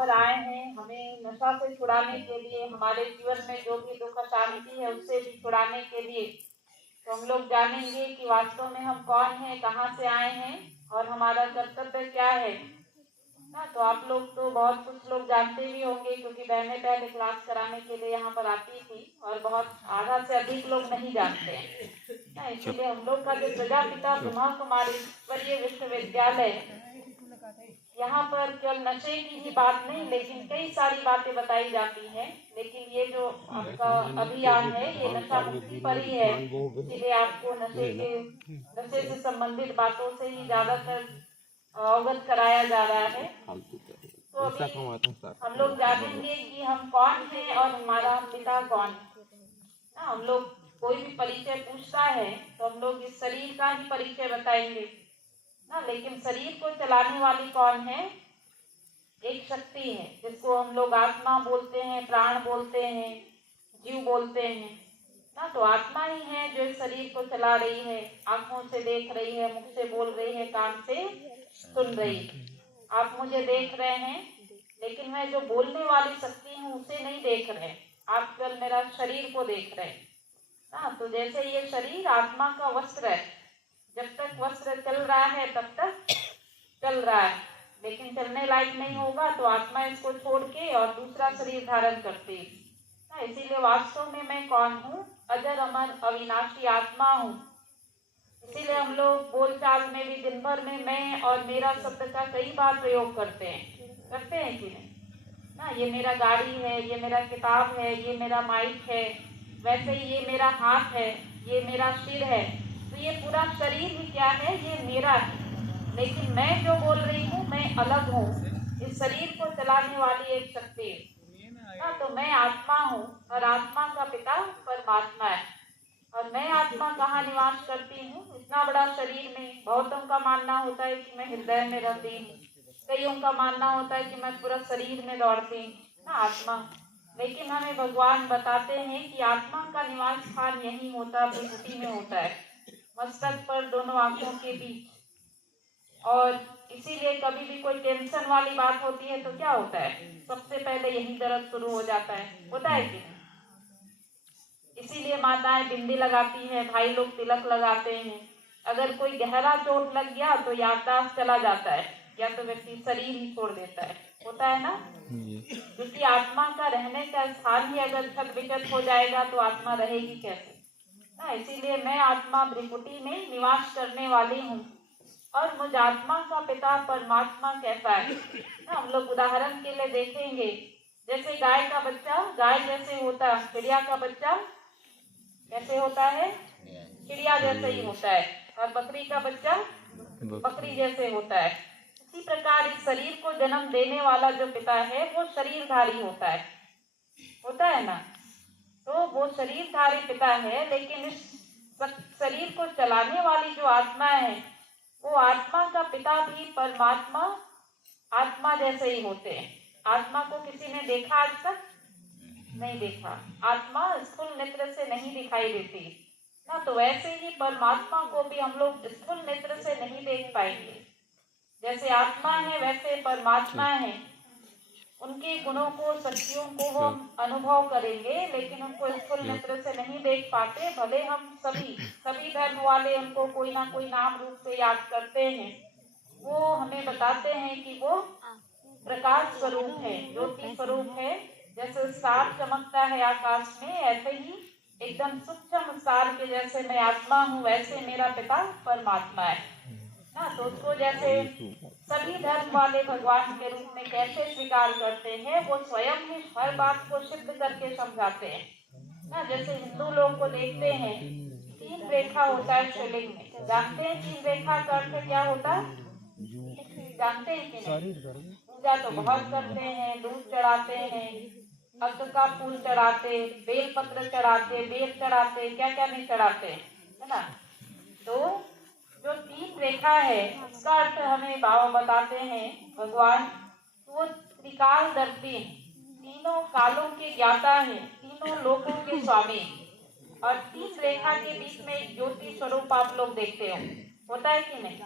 पर आए हैं हमें नशा से छुड़ाने के लिए, हमारे जीवन में जो भी दुख शांति है उससे भी छुड़ाने के लिए। तो हम लोग जानेंगे कि वास्तव में हम कौन हैं, कहाँ से आए हैं और हमारा कर्तव्य क्या है ना। तो आप लोग तो बहुत कुछ लोग जानते भी होंगे, क्योंकि बहनें पहले क्लास कराने के लिए यहाँ पर आती थी और बहुत आधा से अधिक लोग नहीं जानते हैं ना। इसीलिए हम लोग का जो प्रजापिता ब्रह्मा कुमारी ईश्वरीय विश्वविद्यालय, यहाँ पर केवल नशे की ही बात नहीं लेकिन कई सारी बातें बताई जाती हैं। लेकिन ये जो आपका अभियान है ये नशा मुक्ति पर ही है, इसलिए आपको नशे से संबंधित बातों से ही ज्यादातर अवगत कराया जा रहा है। तो अभी हम लोग जानेंगे कि हम कौन हैं और हमारा पिता कौन है ना। हम लोग कोई भी परिचय पूछता है तो हम लोग इस शरीर का ही परिचय बताएंगे ना, लेकिन शरीर को चलाने वाली कौन है? एक शक्ति है जिसको हम लोग आत्मा बोलते हैं, प्राण बोलते हैं, जीव बोलते हैं ना। तो आत्मा ही है जो इस शरीर को चला रही है, आंखों से देख रही है, मुख से बोल रही है, कान से सुन रही है। आप मुझे देख रहे हैं लेकिन मैं जो बोलने वाली शक्ति हूँ उसे नहीं देख रहे, आप केवल मेरा शरीर को देख रहे हैं ना। तो जैसे ये शरीर आत्मा का वस्त्र है, जब तक वस्त्र चल रहा है तब तक चल रहा है, लेकिन चलने लायक नहीं होगा तो आत्मा इसको छोड़ के और दूसरा शरीर धारण करती है। इसीलिए वास्तव में मैं कौन हूँ? अजर अमर अविनाशी आत्मा हूँ। इसीलिए हम लोग बोलचाल में भी दिन भर में मैं और मेरा शब्द का कई बार प्रयोग करते हैं कि नहीं ना। ये मेरा गाड़ी है, ये मेरा किताब है, ये मेरा माइक है, वैसे ही ये मेरा हाथ है, ये मेरा सिर है। तो ये पूरा शरीर ही क्या है? ये मेरा है, लेकिन मैं जो बोल रही हूँ मैं अलग हूँ। इस शरीर को चलाने वाली एक शक्ति है। तो मैं आत्मा हूँ और आत्मा का पिता परमात्मा है। और मैं आत्मा कहाँ निवास करती हूँ? इतना बड़ा शरीर में। बहुतों का मानना होता है कि मैं हृदय में रहती हूँ, कईयों का मानना होता है कि मैं पूरा शरीर में दौड़ती हूँ ना आत्मा। लेकिन हमें भगवान बताते हैं कि आत्मा का निवास स्थान यही होता, विभूति में होता है, मस्तक पर दोनों आंखों के बीच। और इसीलिए कभी भी कोई टेंशन वाली बात होती है तो क्या होता है? सबसे पहले यही दर्द शुरू हो जाता है, होता है कि नहीं? इसीलिए माताएं बिंदी लगाती हैं, भाई लोग तिलक लगाते हैं। अगर कोई गहरा चोट लग गया तो याददाश्त चला जाता है, या तो व्यक्ति शरीर ही छोड़ देता है, होता है ना। क्योंकि आत्मा का रहने का स्थान ही अगर छत विकट हो जाएगा तो आत्मा रहेगी कैसे ना। इसीलिए मैं आत्मा भ्रिकुटी में निवास करने वाली हूँ और मुझ आत्मा का पिता परमात्मा कैसा है ना। हम लोग उदाहरण के लिए देखेंगे, जैसे गाय का बच्चा गाय जैसे होता, चिड़िया का बच्चा कैसे होता है? चिड़िया जैसे ही होता है, और बकरी का बच्चा बकरी जैसे होता है। इसी प्रकार इस शरीर को जन्म देने वाला जो पिता है वो शरीरधारी होता है ना। तो वो शरीरधारी पिता है, लेकिन इस शरीर को चलाने वाली जो आत्मा है वो आत्मा का पिता भी परमात्मा आत्मा जैसे ही होते हैं। आत्मा को किसी ने देखा आज तक? नहीं देखा। आत्मा स्थूल नेत्र से नहीं दिखाई देती ना। तो वैसे ही परमात्मा को भी हम लोग स्थूल नेत्र से नहीं देख पाएंगे। जैसे आत्मा है वैसे परमात्मा है, उनके गुणों को, शक्तियों को हम अनुभव करेंगे, लेकिन उनको स्थूल नेत्र से नहीं देख पाते। भले हम सभी धर्म वाले उनको कोई ना कोई नाम रूप से याद करते हैं, वो हमें बताते हैं कि वो प्रकाश स्वरूप है, ज्योति स्वरूप है। जैसे स्टार चमकता है आकाश में, ऐसे ही एकदम सूक्ष्म स्टार के जैसे मैं आत्मा हूँ, वैसे मेरा पिता परमात्मा है ना। तो उसको जैसे सभी धर्म वाले भगवान के रूप में कैसे स्वीकार करते हैं, वो स्वयं ही हर बात को सिद्ध करके समझाते हैं ना। जैसे हिंदू लोग को देखते हैं, 3 रेखा होता है शिवलिंग में। जानते हैं 3 रेखा का अर्थ क्या होता है? जानते हैं कि नहीं? पूजा तो बहुत करते हैं, दूध चढ़ाते हैं, अक्क का फूल चढ़ाते, बेल पत्र चढ़ाते, बेल चढ़ाते, क्या क्या नहीं चढ़ाते है ना। तो जो 3 रेखा है उसका अर्थ हमें बाबा बताते हैं भगवान, वो त्रिकालदर्शी, तीनों कालों के ज्ञाता है, तीनों लोकों के स्वामी। और 3 रेखा के बीच में एक ज्योति स्वरूप आप लोग देखते हो, होता है कि नहीं?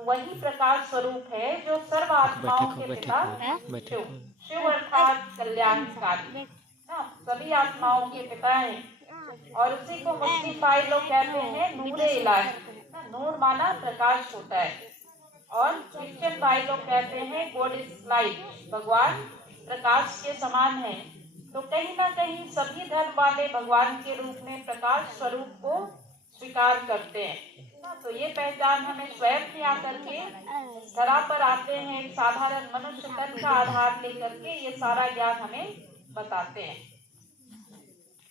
तो वही प्रकाश स्वरूप है जो सर्व आत्माओं के पिता शिव अर्थात कल्याणकारी, सभी आत्माओं के पिता हैं। और उसी को मुस्लिम भाई लोग कहते हैं नूरे इलाही, नूर माना प्रकाश होता है। और क्रिश्चियन भाई लोग कहते हैं गॉड इज लाइट, भगवान प्रकाश के समान है। तो कहीं ना कहीं सभी धर्म वाले भगवान के रूप में प्रकाश स्वरूप को स्वीकार करते हैं। तो ये पहचान हमें स्वयं में आकर के धरा पर आते हैं, एक साधारण मनुष्य तन का आधार लेकर के ये सारा ज्ञान हमें बताते हैं।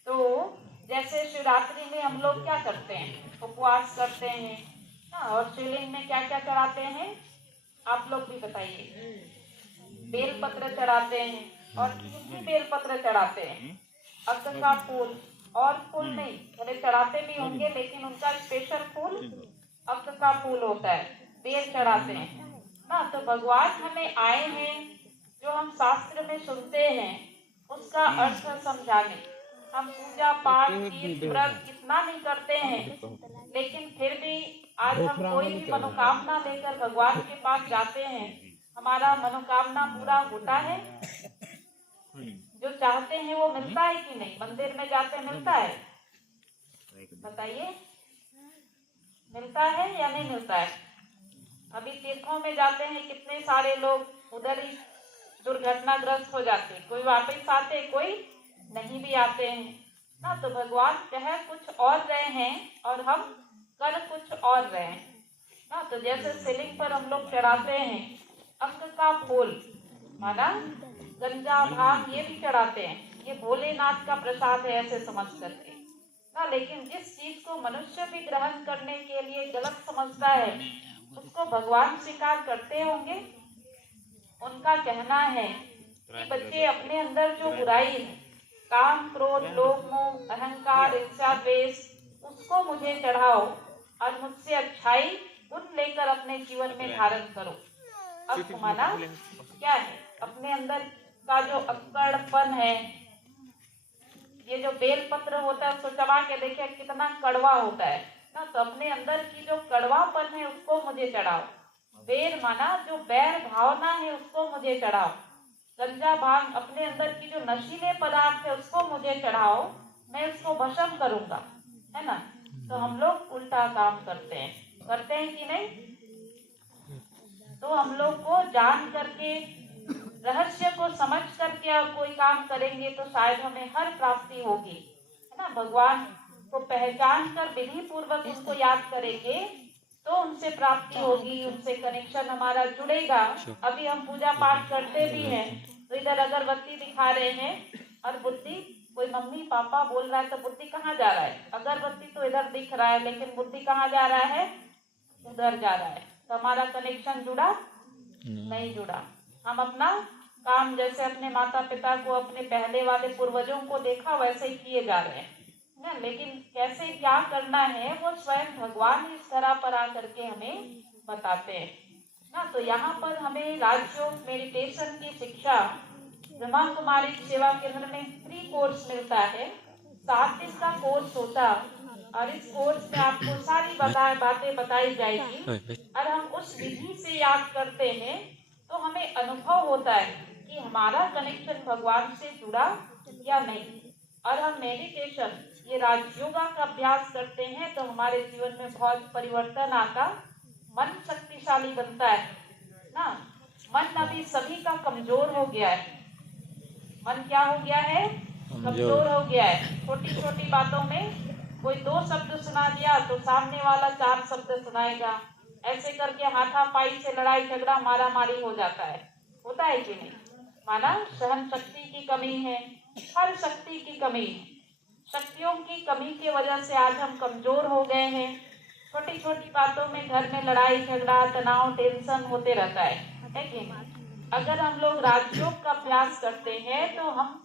तो जैसे शिवरात्रि में हम लोग क्या करते हैं, उपवास करते हैं, और शिवलिंग में क्या क्या चढ़ाते हैं आप लोग भी बताइए। बेल पत्र चढ़ाते हैं, और कितनी बेल पत्र चढ़ाते हैं, अक्क का फूल, और फूल नहीं, भले चढ़ाते भी होंगे लेकिन उनका स्पेशल फूल अक्क का फूल होता है, बेल चढ़ाते हैं ना। तो भगवान हमें आए हैं, जो हम शास्त्र में सुनते हैं उसका अर्थ समझाने। हम पूजा पाठ तीर्थ व्रत कितना नहीं करते हैं, लेकिन फिर भी आज हम कोई भी मनोकामना लेकर भगवान के पास जाते हैं, हमारा मनोकामना पूरा होता है? जो चाहते हैं वो मिलता है कि नहीं? मंदिर में जाते मिलता है? बताइए, मिलता है या नहीं मिलता है? अभी तीर्थों में जाते हैं, कितने सारे लोग उधर ही दुर्घटनाग्रस्त हो जाते, कोई वापस आते, कोई नहीं भी आते हैं ना। तो भगवान कह कुछ और रहे हैं और हम कर कुछ और रहे हैं ना। तो जैसे शिवलिंग पर हम लोग चढ़ाते हैं अक्क का फूल, माना गंजा भांग ये भी चढ़ाते हैं, ये भोलेनाथ का प्रसाद है ऐसे समझ करके ना। लेकिन जिस चीज को मनुष्य भी ग्रहण करने के लिए गलत समझता है उसको भगवान स्वीकार करते होंगे। उनका कहना है कि बच्चे अपने अंदर जो बुराई है, काम क्रोध लोभ मोह अहंकार ईर्ष्या द्वेष, उसको मुझे चढ़ाओ और मुझसे अच्छाई गुण लेकर अपने जीवन में धारण करो। अक्क माना क्या है? अपने अंदर का जो अक्कड़पन है, ये जो बेल पत्र होता है उसको चबा के देखिए कितना कड़वा होता है ना। तो अपने अंदर की जो कड़वापन है उसको मुझे चढ़ाओ। बैर माना जो बैर भावना है उसको मुझे चढ़ाओ। गंजा भांग अपने अंदर की जो नशीले पदार्थ है उसको मुझे चढ़ाओ, मैं उसको भस्म करूंगा, है ना। तो हम लोग उल्टा काम करते हैं कि नहीं? तो हम लोग को जान करके रहस्य को समझ करके और कोई काम करेंगे तो शायद हमें हर प्राप्ति होगी, है ना। भगवान को पहचान कर विधि पूर्वक उसको याद करेंगे तो उनसे प्राप्ति होगी, उनसे कनेक्शन हमारा जुड़ेगा। अभी हम पूजा पाठ करते भी हैं तो इधर अगरबत्ती दिखा रहे हैं और बुद्धि, कोई मम्मी पापा बोल रहा है तो बुद्धि कहाँ जा रहा है? अगरबत्ती तो इधर दिख रहा है लेकिन बुद्धि कहाँ जा रहा है? उधर जा रहा है। तो हमारा कनेक्शन जुड़ा नहीं जुड़ा। हम अपना काम जैसे अपने माता पिता को, अपने पहले वाले पूर्वजों को देखा वैसे ही किए जा रहे हैं ना। लेकिन कैसे क्या करना है वो स्वयं भगवान इस तरह पर आकर के हमें बताते हैं ना। तो यहाँ पर हमें राजयोग मेडिटेशन की शिक्षा ब्रह्मा कुमारी सेवा केंद्र में फ्री कोर्स मिलता है। 7 दिन का कोर्स होता और इस कोर्स में आपको सारी बातें बताई जाएगी और हम उस विधि से याद करते हैं तो हमें अनुभव होता है कि हमारा कनेक्शन भगवान से जुड़ा या नहीं। और हम मेडिटेशन, ये राजयोगा का अभ्यास करते हैं तो हमारे जीवन में बहुत परिवर्तन आता, मन शक्तिशाली बनता है ना। मन अभी सभी का कमजोर हो गया है। मन क्या हो गया है? कमजोर हो गया है। छोटी छोटी बातों में कोई 2 शब्द सुना दिया तो सामने वाला 4 शब्द सुनाएगा। ऐसे करके हाथापाई से लड़ाई झगड़ा मारा मारी हो जाता है, होता है कि नहीं? माना सहन शक्ति की कमी है, हर शक्ति की कमी है। शक्तियों की कमी की वजह से आज हम कमजोर हो गए हैं। छोटी छोटी बातों में घर में लड़ाई झगड़ा तनाव टेंशन होते रहता है कि नहीं? अगर हम लोग राजयोग का अभ्यास करते हैं तो हम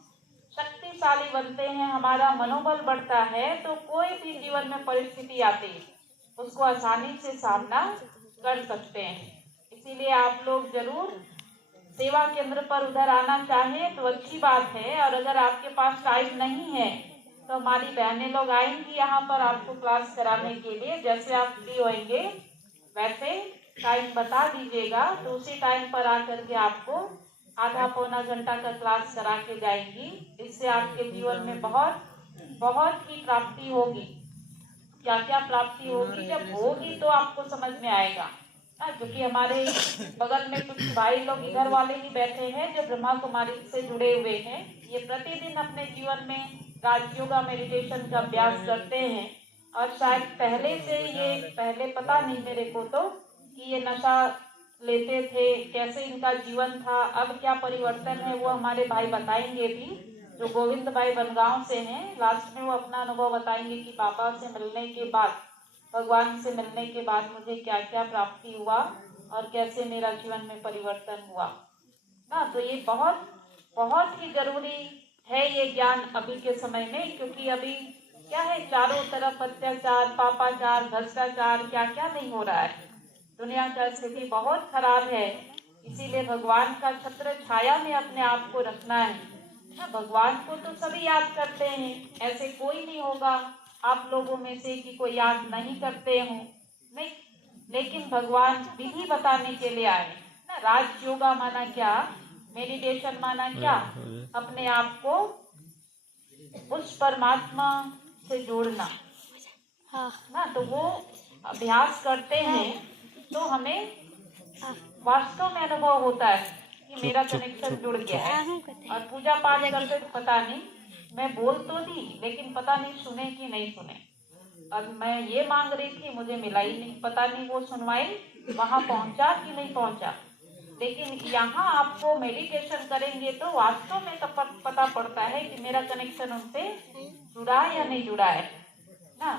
शक्तिशाली बनते हैं, हमारा मनोबल बढ़ता है, तो कोई भी जीवन में परिस्थिति आती है उसको आसानी से सामना कर सकते हैं। इसीलिए आप लोग जरूर सेवा केंद्र पर उधर आना चाहें तो अच्छी बात है। और अगर आपके पास टाइम नहीं है तो हमारी बहनें लोग आएंगी यहाँ पर आपको क्लास कराने के लिए। जैसे आप फ्री होंगे वैसे टाइम बता दीजिएगा, तो उसी टाइम पर आकर के आपको आधा पौना घंटा का क्लास करा के जाएंगी। इससे आपके जीवन में बहुत बहुत ही प्राप्ति होगी। क्या क्या प्राप्ति होगी, जब होगी तो आपको समझ में आएगा ना। क्योंकि हमारे बगल में कुछ भाई लोग इधर वाले ही बैठे हैं जो ब्रह्मा कुमारी से जुड़े हुए हैं। ये प्रतिदिन अपने जीवन में राजयोगा मेडिटेशन का अभ्यास करते हैं। और शायद पहले से ये, पहले पता नहीं मेरे को तो, कि ये नशा लेते थे, कैसे इनका जीवन था, अब क्या परिवर्तन है वो हमारे भाई बताएंगे भी। जो गोविंद भाई बनगांव से हैं, लास्ट में वो अपना अनुभव बताएंगे कि बाबा से मिलने के बाद, भगवान से मिलने के बाद मुझे क्या क्या प्राप्ति हुआ और कैसे मेरा जीवन में परिवर्तन हुआ ना। तो ये बहुत बहुत ही जरूरी है ये ज्ञान अभी के समय में। क्योंकि अभी क्या है, चारों तरफ अत्याचार, पापाचार, भ्रष्टाचार, क्या क्या नहीं हो रहा है। दुनिया का स्थिति बहुत खराब है। इसीलिए भगवान का छत्र छाया में अपने आप को रखना है ना। भगवान को तो सभी याद करते हैं, ऐसे कोई नहीं होगा आप लोगों में से कि कोई याद नहीं करते हो, नहीं। लेकिन भगवान विधि बताने के लिए आए ना। राज योगा माना क्या, मेडिटेशन माना क्या, अपने आप को उस परमात्मा से जोड़ना ना। तो वो अभ्यास करते हैं तो हमें वास्तव में अनुभव होता है कि मेरा कनेक्शन जुड़ गया है। और पूजा पाठ करते तो पता नहीं, मैं बोल तो दी लेकिन पता नहीं सुने कि नहीं सुने। और मैं ये मांग रही थी, मुझे मिला ही नहीं, पता नहीं वो सुनवाई वहां पहुंचा कि नहीं पहुंचा। लेकिन यहाँ आपको मेडिटेशन करेंगे तो वास्तव में तो पता पड़ता है कि मेरा कनेक्शन उनसे जुड़ा है या नहीं जुड़ा है ना।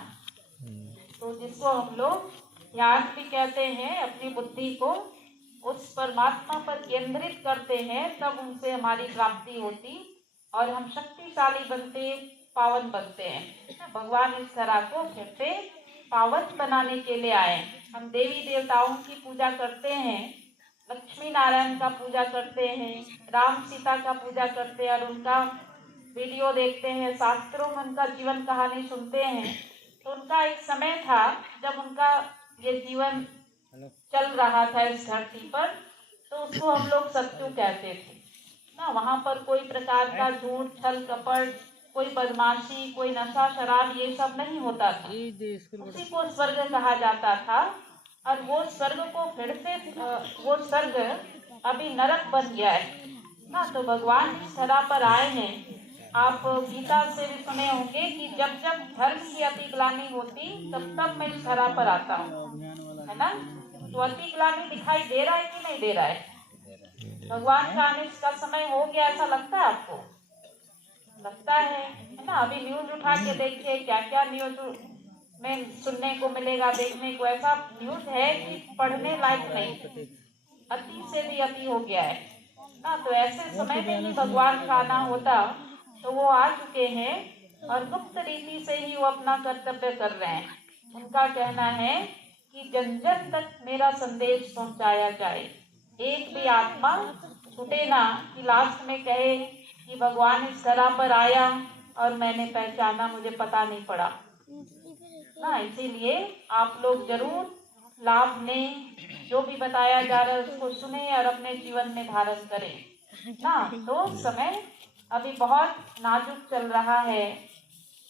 तो जिसको हम लोग ध्यान भी कहते हैं, अपनी बुद्धि को उस परमात्मा पर केंद्रित करते हैं, तब उनसे हमारी प्राप्ति होती और हम शक्तिशाली बनते, पावन बनते हैं। भगवान इस धरा को फिर से पावन बनाने के लिए आए। हम देवी देवताओं की पूजा करते हैं, लक्ष्मी नारायण का पूजा करते हैं, राम सीता का पूजा करते हैं और उनका वीडियो देखते हैं, शास्त्रों में उनका जीवन कहानी सुनते हैं। तो उनका एक समय था जब उनका ये जीवन चल रहा था इस धरती पर, तो उसको हम लोग सत्युग कहते थे ना। वहाँ पर कोई प्रकार का झूठ, छल, कपट, कोई बदमाशी, कोई नशा, शराब, ये सब नहीं होता था। उसी को स्वर्ग कहा जाता था। और वो स्वर्ग को फिर से, वो स्वर्ग अभी नरक बन गया है ना। तो भगवान इस धरा पर आए हैं। आप गीता से भी सुने होंगे कि जब जब धर्म की अतिग्लानि होती तब तब मैं इस धरा पर आता हूँ, है ना। तो अतिग्लानि दिखाई दे रहा है कि नहीं दे रहा है? भगवान का आने का समय हो गया, ऐसा लगता है आपको? लगता है ना। अभी न्यूज उठा के देखिए, क्या क्या न्यूज में सुनने को मिलेगा, देखने को। ऐसा न्यूज है कि पढ़ने लायक नहीं, अति से भी अति हो गया है ना। तो ऐसे समय में ही भगवान का आना होता तो वो आ चुके हैं और गुप्त रीति से ही वो अपना कर्तव्य कर रहे हैं। उनका कहना है कि जन जन तक मेरा संदेश पहुंचाया जाए, एक भी आत्मा छूटे ना कि लास्ट में कहे कि भगवान इस धरा पर आया और मैंने पहचाना, मुझे पता नहीं पड़ा ना। इसीलिए आप लोग जरूर लाभ लें, जो भी बताया जा रहा है उसको सुने और अपने जीवन में धारण करें ना। तो समय अभी बहुत नाजुक चल रहा है,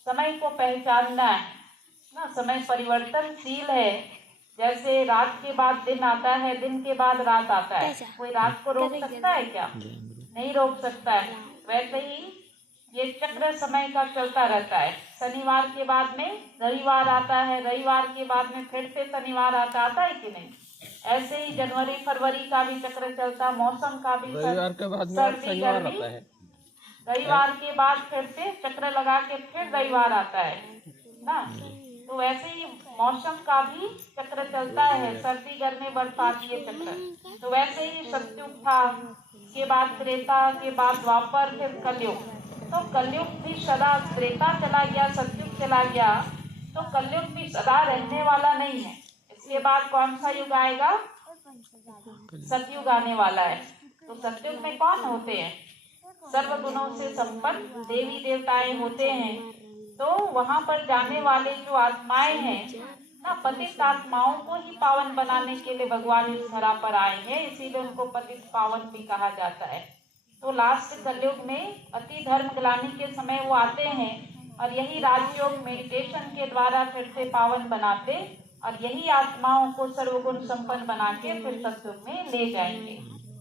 समय को पहचानना है ना। समय परिवर्तनशील है। जैसे रात के बाद दिन आता है, दिन के बाद रात आता है। कोई रात को रोक सकता है क्या? नहीं रोक सकता है। वैसे ही ये चक्र समय का चलता रहता है। शनिवार के बाद में रविवार आता है, रविवार के बाद में फिर से शनिवार आता है कि नहीं? ऐसे ही जनवरी फरवरी का भी चक्र चलता, मौसम का भी, रविवार के बाद में सर्दी गर्मी, आता है, रविवार के बाद फिर से चक्र लगा के फिर रविवार आता है ना। तो वैसे ही मौसम का भी चक्र चलता है, सर्दी गर्मी बरसात ये चक्र। तो वैसे ही सतयुग था, के बाद त्रेता, के बाद द्वापर, फिर कलयुग। तो कलयुग भी सदा, त्रेता चला गया, सतयुग चला गया, तो कलयुग भी सदा रहने वाला नहीं है। इसके बाद कौन सा युग आएगा? सतयुग आने वाला है। तो सतयुग में कौन होते हैं? सर्व गुणों से संपन्न देवी देवताएं होते हैं। तो वहां पर जाने वाले जो आत्माएं हैं ना पतित आत्माओं को ही पावन बनाने के लिए भगवान इस धरा पर आए हैं, इसीलिए उनको पतित पावन भी कहा जाता है। तो लास्ट कलयुग में अति धर्म ग्लानि के समय वो आते हैं और यही राजयोग मेडिटेशन के द्वारा फिर से पावन बनाते और यही आत्माओं को सर्वगुण संपन्न बना के फिर सत्युग में ले जाएंगे।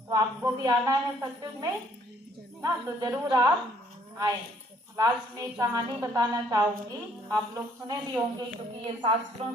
तो आपको भी आना है सत्युग में ना, तो जरूर आप आए। लास्ट में एक कहानी बताना चाहूंगी, आप लोग सुने भी होंगे क्योंकि ये शास्त्रों